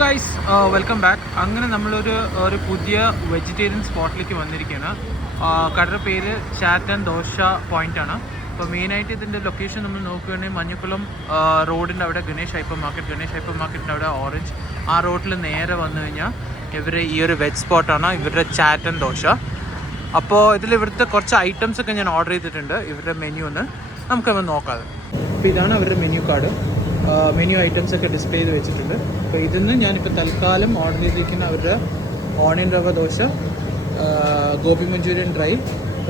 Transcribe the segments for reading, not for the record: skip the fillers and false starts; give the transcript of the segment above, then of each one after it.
Guys welcome back. അങ്ങനെ നമ്മളൊരു പുതിയ വെജിറ്റേറിയൻ സ്പോട്ടിലേക്ക് വന്നിരിക്കുകയാണ്. കടയുടെ പേര് ചാറ്റൻ ദോശ പോയിൻ്റ് ആണ്. അപ്പോൾ മെയിനായിട്ട് ഇതിൻ്റെ ലൊക്കേഷൻ നമ്മൾ നോക്കുകയാണെങ്കിൽ മഞ്ഞക്കുളം റോഡിൻ്റെ അവിടെ ഗണേഷ് ഹൈപ്പർ മാർക്കറ്റിൻ്റെ അവിടെ ഓറഞ്ച് ആ റോഡിൽ നേരെ വന്നു കഴിഞ്ഞാൽ ഇവർ ഈ ഒരു വെജ് സ്പോട്ടാണ് ഇവരുടെ ചാറ്റൻ ദോശ. അപ്പോൾ ഇവിടുത്തെ കുറച്ച് ഐറ്റംസ് ഒക്കെ ഞാൻ ഓർഡർ ചെയ്തിട്ടുണ്ട്. ഇവരുടെ മെനുന്ന് നമുക്കത് നോക്കാം. അപ്പോൾ ഇതാണ് അവരുടെ മെനു കാർഡ്. മെനു ഐറ്റംസ് ഒക്കെ ഡിസ്പ്ലേ ചെയ്ത് വെച്ചിട്ടുണ്ട്. അപ്പോൾ ഇതിന്ന് ഞാനിപ്പോൾ തൽക്കാലം ഓർഡർ ചെയ്തിരിക്കുന്ന അവരുടെ ഓണിയൻ റവ ദോശ, ഗോബി മഞ്ചൂരിയൻ ഡ്രൈ,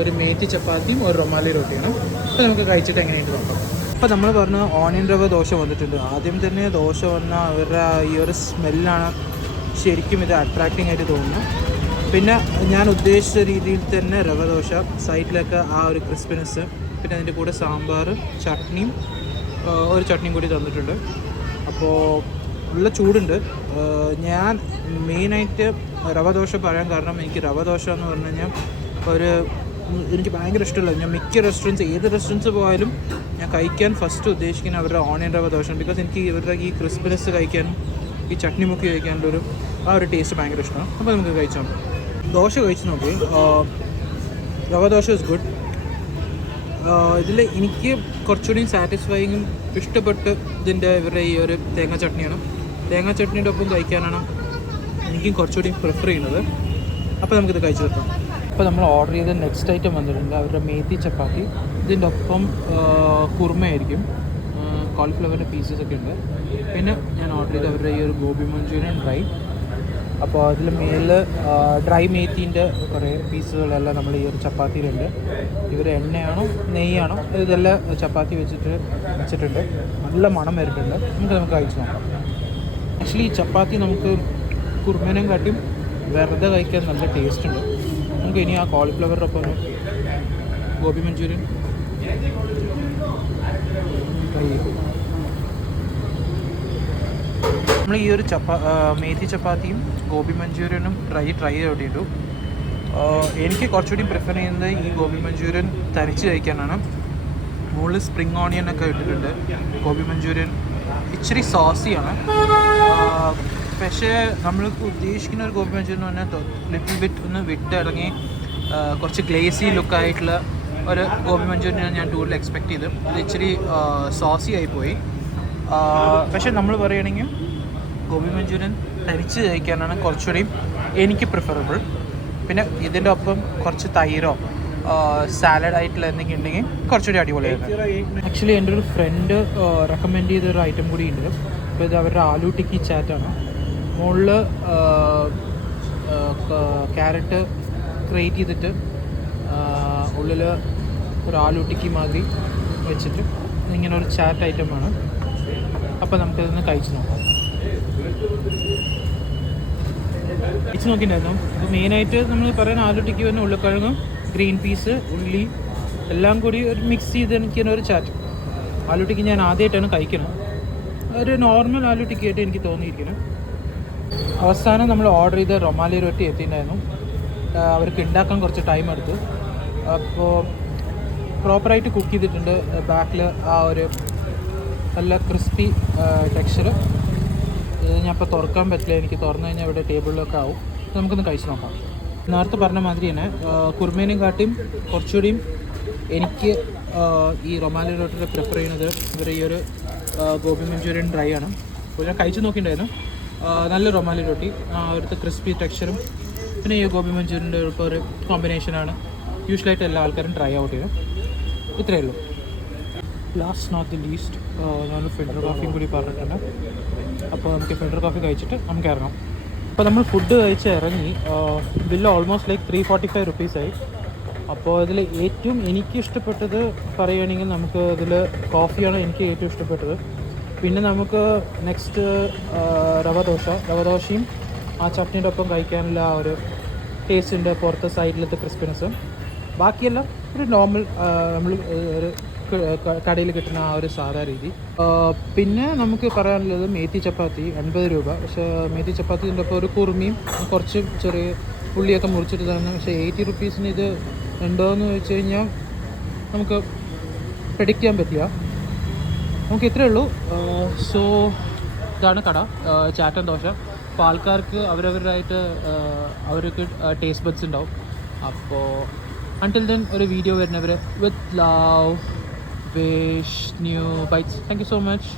ഒരു മേത്തി ചപ്പാത്തിയും ഒരു റൊമാലി റൊട്ടിയാണ്. അപ്പോൾ നമുക്ക് കഴിച്ചിട്ട് എങ്ങനെയുണ്ട് നോക്കാം. അപ്പോൾ നമ്മൾ പറഞ്ഞ ഓണിയൻ റവ ദോശ വന്നിട്ടുണ്ട്. ആദ്യം തന്നെ ദോശ വന്ന അവരുടെ ഈ ഒരു സ്മെല്ലാണ് ശരിക്കും ഇത് അട്രാക്റ്റിംഗ് ആയിട്ട് തോന്നുന്നു. പിന്നെ ഞാൻ ഉദ്ദേശിച്ച രീതിയിൽ തന്നെ റവ ദോശ, സൈഡിലൊക്കെ ആ ഒരു ക്രിസ്പിനെസ്, പിന്നെ അതിൻ്റെ കൂടെ സാമ്പാർ, ചട്നിയും ഒരു ചട്നിയും കൂടി തന്നിട്ടുണ്ട്. അപ്പോൾ നല്ല ചൂടുണ്ട്. ഞാൻ മെയിനായിട്ട് റവ ദോശ പറയാൻ കാരണം എനിക്ക് റവ ദോശ എന്ന് പറഞ്ഞു കഴിഞ്ഞാൽ എനിക്ക് ഭയങ്കര ഇഷ്ടമുള്ള, ഞാൻ മിക്ക ഏത് റെസ്റ്റോറൻറ്റ്സ് പോയാലും ഞാൻ കഴിക്കാൻ ഫസ്റ്റ് ഉദ്ദേശിക്കുന്ന അവരുടെ ഓണിയൻ റവ ദോശ. ബിക്കോസ് എനിക്ക് ഇവരുടെ ഈ ക്രിസ്പിനെസ് കഴിക്കാനും ഈ ചട്നി മുക്കി കഴിക്കാനുള്ള ആ ഒരു ടേസ്റ്റ് ഭയങ്കര ഇഷ്ടമാണ്. അപ്പോൾ നമുക്ക് കഴിച്ചാൽ ദോശ കഴിച്ച് നോക്കി. റവ ദോശ ഇസ് ഗുഡ്. ഇതിൽ എനിക്ക് കുറച്ചുകൂടി സാറ്റിസ്ഫൈയിങ്ങും ഇഷ്ടപ്പെട്ട് ഇവരുടെ ഈ ഒരു തേങ്ങ ചട്നിയാണ്. തേങ്ങ ചട്നിയുടെ ഒപ്പം കഴിക്കാനാണ് എനിക്കും കുറച്ചുകൂടി പ്രിഫർ ചെയ്യുന്നത്. അപ്പോൾ നമുക്കിത് കഴിച്ച് വെക്കാം. അപ്പോൾ നമ്മൾ ഓർഡർ ചെയ്ത നെക്സ്റ്റ് ഐറ്റം വന്നിട്ടുണ്ട് അവരുടെ മേത്തി ചപ്പാത്തി. ഇതിൻ്റെ ഒപ്പം കുറുമയായിരിക്കും, കോളിഫ്ലവറിൻ്റെ പീസസ് ഒക്കെ ഉണ്ട്. പിന്നെ ഞാൻ ഓർഡർ ചെയ്ത അവരുടെ ഈ ഒരു ഗോബി മഞ്ചൂരിയൻ ഡ്രൈ. അപ്പോൾ അതിൽ മേലിൽ ഡ്രൈ മേത്തീൻ്റെ കുറേ പീസുകളെല്ലാം നമ്മൾ ഈ ഒരു ചപ്പാത്തിയിലുണ്ട്. ഇവർ എണ്ണയാണോ നെയ്യാണോ ഇതെല്ലാം ചപ്പാത്തി വെച്ചിട്ടുണ്ട്. നല്ല മണം വരുന്നുണ്ട്. നമുക്ക് കഴിച്ച് നോക്കാം. ആക്ച്വലി ഈ ചപ്പാത്തി നമുക്ക് കുറുമേനും കാട്ടിയും വെറുതെ കഴിക്കാൻ നല്ല ടേസ്റ്റ് ഉണ്ട്. നമുക്ക് ഇനി ആ കോളിഫ്ലവറിൻ്റെ ഒപ്പം ഗോബി മഞ്ചൂരിയൻ ട്രൈ ചെയ്തു. നമ്മൾ ഈ ഒരു മേത്തി ചപ്പാത്തിയും ഗോബി മഞ്ചൂരിയനും ട്രൈ ചെയ്തിട്ടു. എനിക്ക് കുറച്ചുകൂടി പ്രിഫർ ചെയ്യുന്നത് ഈ ഗോബി മഞ്ചൂരിയൻ തരിച്ച് കഴിക്കാനാണ്. മുകളിൽ സ്പ്രിങ് ഓണിയനൊക്കെ ഇട്ടിട്ടുണ്ട്. ഗോബി മഞ്ചൂരിയൻ ഇച്ചിരി സോസിയാണ്. പക്ഷേ നമ്മൾക്ക് ഉദ്ദേശിക്കുന്ന ഒരു ഗോബി മഞ്ചൂരിയൻ എന്ന് പറഞ്ഞാൽ ലിറ്റിൽ ബിറ്റ് ഒന്ന് വിട്ടിറങ്ങി കുറച്ച് ഗ്ലേസി ലുക്കായിട്ടുള്ള ഒരു ഗോബി മഞ്ചൂരിയനാണ് ഞാൻ ടൂറിൽ എക്സ്പെക്റ്റ് ചെയ്ത്. ഇത് ഇച്ചിരി സോസി ആയിപ്പോയി. പക്ഷേ നമ്മൾ പറയുകയാണെങ്കിൽ ഗോബി മഞ്ചൂരിയൻ തരിച്ച് കഴിക്കാനാണ് കുറച്ചുകൂടി എനിക്ക് പ്രിഫറബിൾ. പിന്നെ ഇതിൻ്റെ ഒപ്പം കുറച്ച് തൈരോ സാലഡായിട്ടുള്ള എന്തെങ്കിലും ഉണ്ടെങ്കിൽ കുറച്ചുകൂടി അടിപൊളിയായിരുന്നു. ആക്ച്വലി എൻ്റെ ഒരു ഫ്രണ്ട് റെക്കമെൻഡ് ചെയ്തൊരു ഐറ്റം കൂടി ഉണ്ട്. അപ്പോൾ ഇത് അവരുടെ ആലു ടിക്കി ചാറ്റാണ്. മുകളിൽ ക്യാരറ്റ് ക്രിയേറ്റ് ചെയ്തിട്ട് ഉള്ളിൽ ഒരു ആലു ടിക്കി മാതിരി വെച്ചിട്ട് ഇങ്ങനെ ഒരു ചാറ്റ് ഐറ്റമാണ്. അപ്പോൾ നമുക്കിതൊന്ന് കഴിച്ച് നോക്കാം. കഴിച്ച് നോക്കിയിട്ടുണ്ടായിരുന്നു. അപ്പോൾ മെയിനായിട്ട് നമ്മൾ പറയുന്ന ആലു ടിക്കി വരുന്ന ഉരുളക്കിഴങ്ങും ഗ്രീൻ പീസ്, ഉള്ളി എല്ലാം കൂടി ഒരു മിക്സ് ചെയ്ത് എനിക്കൊരു ഒരു ചാറ്റ്. ആലു ടിക്കി ഞാൻ ആദ്യമായിട്ടാണ് കഴിക്കുന്നത്. ഒരു നോർമൽ ആലു ടിക്കി ആയിട്ട് എനിക്ക് തോന്നിയിരിക്കുന്നത്. അവസാനം നമ്മൾ ഓർഡർ ചെയ്ത റൊമാലി റൊട്ടി എത്തിയിട്ടുണ്ടായിരുന്നു. അവർക്ക് ഉണ്ടാക്കാൻ കുറച്ച് ടൈം എടുത്തു. അപ്പോൾ പ്രോപ്പറായിട്ട് കുക്ക് ചെയ്തിട്ടുണ്ട്. ബാക്കിൽ ആ ഒരു നല്ല ക്രിസ്പി ടെക്സ്ചർ. ഞാൻ ഇപ്പോൾ തുറക്കാൻ പറ്റില്ല, എനിക്ക് തുറന്നു കഴിഞ്ഞാൽ ഇവിടെ ടേബിളിലൊക്കെ ആവും. നമുക്കൊന്ന് കഴിച്ച് നോക്കാം. നേരത്തെ പറഞ്ഞ മാതിരി തന്നെ കുറുമേനും കാട്ടിയും കുറച്ചുകൂടിയും എനിക്ക് ഈ റൊമാലി റൊട്ടിയുടെ പ്രിഫർ ചെയ്യുന്നത് ഇവർ ഈ ഒരു ഗോബി മഞ്ചൂരിയൻ ഡ്രൈ ആണ്. അപ്പോൾ ഞാൻ കഴിച്ച് നോക്കിയിട്ടുണ്ടായിരുന്നു. നല്ല റൊമാലി റൊട്ടി, അവിടുത്തെ ക്രിസ്പി ടെക്സ്ചറും പിന്നെ ഈ ഗോബി മഞ്ചൂരിയൻ്റെ ഇപ്പോൾ ഒരു കോമ്പിനേഷനാണ് യൂഷ്വലായിട്ട് എല്ലാ ആൾക്കാരും ട്രൈ ഔട്ട് ചെയ്യും. ഇത്രയേ ഉള്ളൂ. ലാസ്റ്റ് നോട്ട് ദി ലീസ്റ്റ് ഞാനൊരു ഫിൽറ്റർ കോഫിയും കൂടി പറഞ്ഞിട്ടുണ്ട്. അപ്പോൾ നമുക്ക് ഫിൽറ്റർ കോഫി കഴിച്ചിട്ട് നമുക്ക് ഇറങ്ങാം. അപ്പോൾ നമ്മൾ ഫുഡ് കഴിച്ച് ഇറങ്ങി. Bill almost like 345 റുപ്പീസായി. അപ്പോൾ ഇതിൽ ഏറ്റവും എനിക്ക് ഇഷ്ടപ്പെട്ടത് പറയുകയാണെങ്കിൽ നമുക്ക് ഇതിൽ കോഫിയാണ് എനിക്ക് ഏറ്റവും ഇഷ്ടപ്പെട്ടത്. പിന്നെ നമുക്ക് നെക്സ്റ്റ് റവ ദോശയും ആ ചട്നീൻ്റെ ഒപ്പം കഴിക്കാനുള്ള ആ ഒരു ടേസ്റ്റിൻ്റെ പുറത്തെ സൈഡിലത്തെ ക്രിസ്പിനെസ്. ബാക്കിയെല്ലാം ഒരു നോർമൽ നമ്മൾ ഒരു കടയിൽ കിട്ടുന്ന ആ ഒരു സാധാ രീതി. പിന്നെ നമുക്ക് പറയാനുള്ളത് മേത്തി ചപ്പാത്തി 80 രൂപ. പക്ഷേ മേത്തി ചപ്പാത്തിൻ്റെ ഒപ്പം ഒരു കുറുമിയും കുറച്ച് ചെറിയ ഉള്ളിയൊക്കെ മുറിച്ചിട്ട് തന്നെ. പക്ഷേ 80 റുപ്പീസിന് ഇത് ഉണ്ടോ എന്ന് വെച്ച് കഴിഞ്ഞാൽ നമുക്ക് പ്രെഡിക്റ്റ് ചെയ്യാൻ പറ്റില്ല. നമുക്ക് ഇത്രയേ ഉള്ളൂ. സോ ഇതാണ് കട, ചാറ്റൻ ദോശ. അപ്പോൾ ആൾക്കാർക്ക് അവരവരായിട്ട് അവർക്ക് ടേസ്റ്റ് ബഡ്സ് ഉണ്ടാവും. അപ്പോൾ അൺടിൽ ദെൻ ഒരു വീഡിയോ വരുന്നവർ with love wish new bytes. Thank you so much.